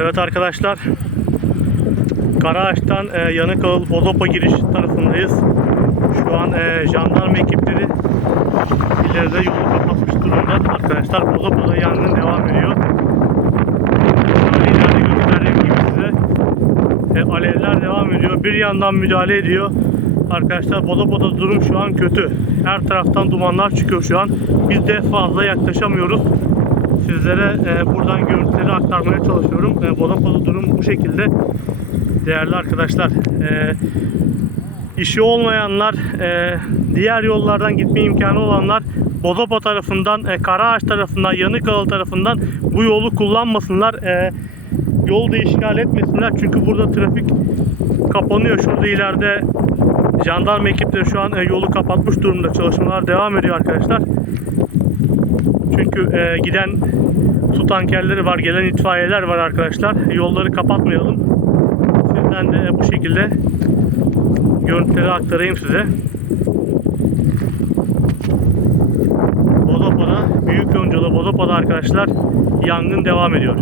Evet arkadaşlar. Karaağaç'tan e, Yanıkağıl Bozopa giriş tarafındayız. Şu an e, jandarma ekipleri ileride yolu kapatmış durumda. Arkadaşlar Bozopa'da yangın devam ediyor. İleride gösterdiğim gibi size e, alevler devam ediyor. Bir yandan müdahale ediyor. Arkadaşlar Bozopa'da durum şu an kötü. Her taraftan dumanlar çıkıyor şu an. Biz de fazla yaklaşamıyoruz. Sizlere e, buradan görüntüleri aktarmaya çalışıyorum. E, Bozopa'da durum bu şekilde. Değerli arkadaşlar, e, işi olmayanlar, e, diğer yollardan gitme imkanı olanlar Bozopa tarafından, e, Karaağaç tarafından, Yanıkalı tarafından bu yolu kullanmasınlar. E, da işgal etmesinler. Çünkü burada trafik kapanıyor. Şurada ileride jandarma ekipleri şu an e, yolu kapatmış durumda. Çalışmalar devam ediyor arkadaşlar. Çünkü e, giden su tankerleri var, gelen itfaiyeler var arkadaşlar. Yolları kapatmayalım. Sizden de bu şekilde görüntüleri aktarayım size. Bozopa'da, Büyük Yoncalı Bozopa'da arkadaşlar yangın devam ediyor.